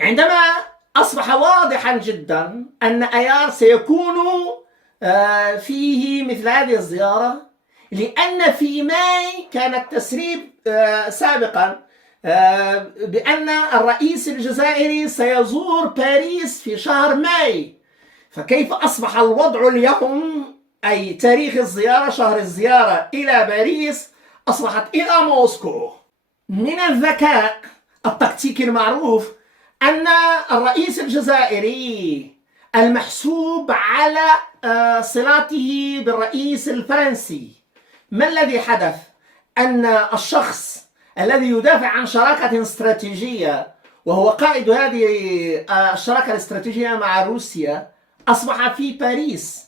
عندما أصبح واضحا جدا أن أيار سيكون فيه مثل هذه الزيارة، لأن في ماي كان التسريب سابقا بأن الرئيس الجزائري سيزور باريس في شهر ماي، فكيف أصبح الوضع اليوم أي تاريخ الزيارة شهر الزيارة إلى باريس أصبحت إلى موسكو؟ من الذكاء التكتيكي المعروف أن الرئيس الجزائري المحسوب على صلاته بالرئيس الفرنسي، ما الذي حدث؟ أن الشخص الذي يدافع عن شراكة استراتيجية وهو قائد هذه الشراكة الاستراتيجية مع روسيا أصبح في باريس.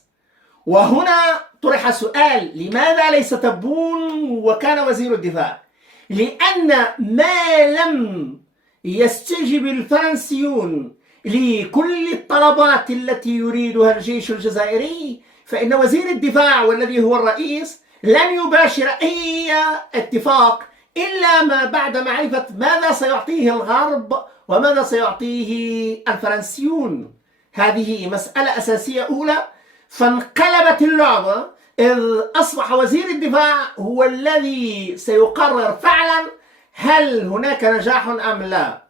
وهنا طرح سؤال: لماذا ليس تبون وكان وزير الدفاع؟ لأن ما لم يستجب الفرنسيون لكل الطلبات التي يريدها الجيش الجزائري، فإن وزير الدفاع والذي هو الرئيس لن يباشر أي اتفاق إلا ما بعد معرفة ماذا سيعطيه الغرب وماذا سيعطيه الفرنسيون. هذه مسألة أساسية أولى. فانقلبت اللعبة، إذ أصبح وزير الدفاع هو الذي سيقرر فعلا هل هناك نجاح أم لا.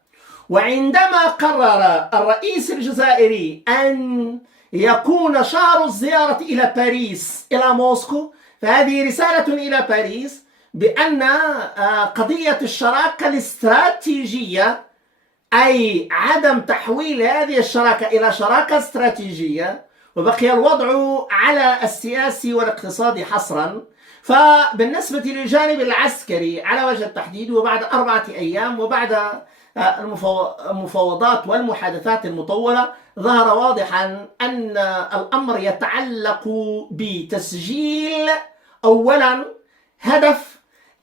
وعندما قرر الرئيس الجزائري أن يكون شهر الزيارة إلى باريس إلى موسكو، فهذه رسالة إلى باريس بأن قضية الشراكة الاستراتيجية، أي عدم تحويل هذه الشراكة إلى شراكة استراتيجية وبقي الوضع على السياسي والاقتصادي حصرا. فبالنسبة للجانب العسكري على وجه التحديد، وبعد 4 أيام وبعد المفاوضات والمحادثات المطولة، ظهر واضحا أن الأمر يتعلق بتسجيل أولا هدف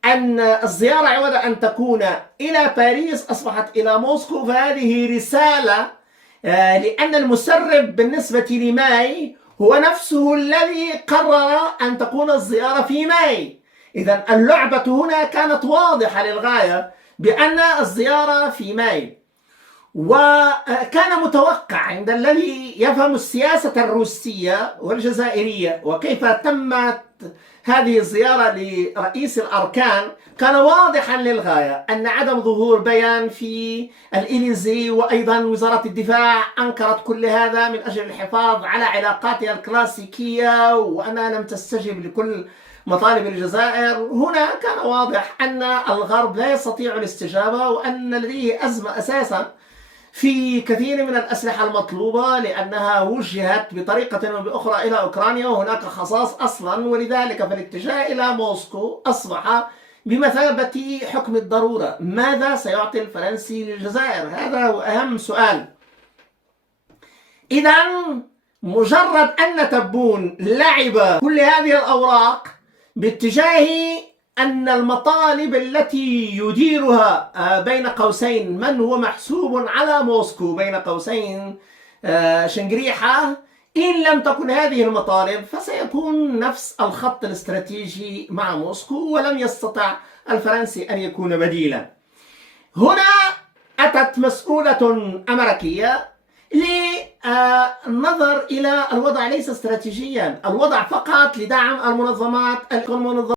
أن الزيارة عوض أن تكون إلى باريس أصبحت إلى موسكو. فهذه رسالة، لأن المسرب بالنسبة لماي هو نفسه الذي قرر أن تكون الزيارة في ماي. إذن اللعبة هنا كانت واضحة للغاية بأن الزيارة في ماي. وكان متوقع عند الذي يفهم السياسة الروسية والجزائرية وكيف تمت هذه الزيارة لرئيس الأركان، كان واضحا للغاية أن عدم ظهور بيان في الإليزي وأيضا وزارة الدفاع أنكرت كل هذا من أجل الحفاظ على علاقاتها الكلاسيكية وأنها لم تستجب لكل مطالب الجزائر. هنا كان واضح أن الغرب لا يستطيع الاستجابة وأن لديه أزمة أساسا في كثير من الأسلحة المطلوبة، لأنها وجهت بطريقة أو بأخرى إلى أوكرانيا وهناك خصاص أصلا، ولذلك فالاتجاه إلى موسكو أصبح بمثابة حكم الضرورة. ماذا سيعطي الفرنسي للجزائر؟ هذا هو أهم سؤال. إذا مجرد أن تبون لعب كل هذه الأوراق باتجاه أن المطالب التي يديرها بين قوسين من هو محسوب على موسكو بين قوسين شنقريحة، إن لم تكن هذه المطالب فسيكون نفس الخط الاستراتيجي مع موسكو، ولم يستطع الفرنسي أن يكون بديلا. هنا أتت مسؤولة أمريكية للنظر إلى الوضع ليس استراتيجيا، الوضع فقط لدعم المنظمات